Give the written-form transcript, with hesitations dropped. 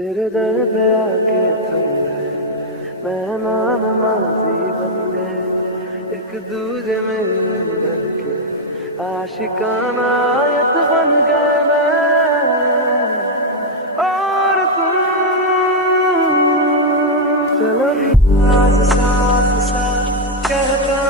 तेरे दर पे आके थम गए, मेहमान नमाजी बन गए, एक दूजे में मिल के आशिकाना आयत बन गए मैं और तुम। चलो भी आज साथ साथ कहता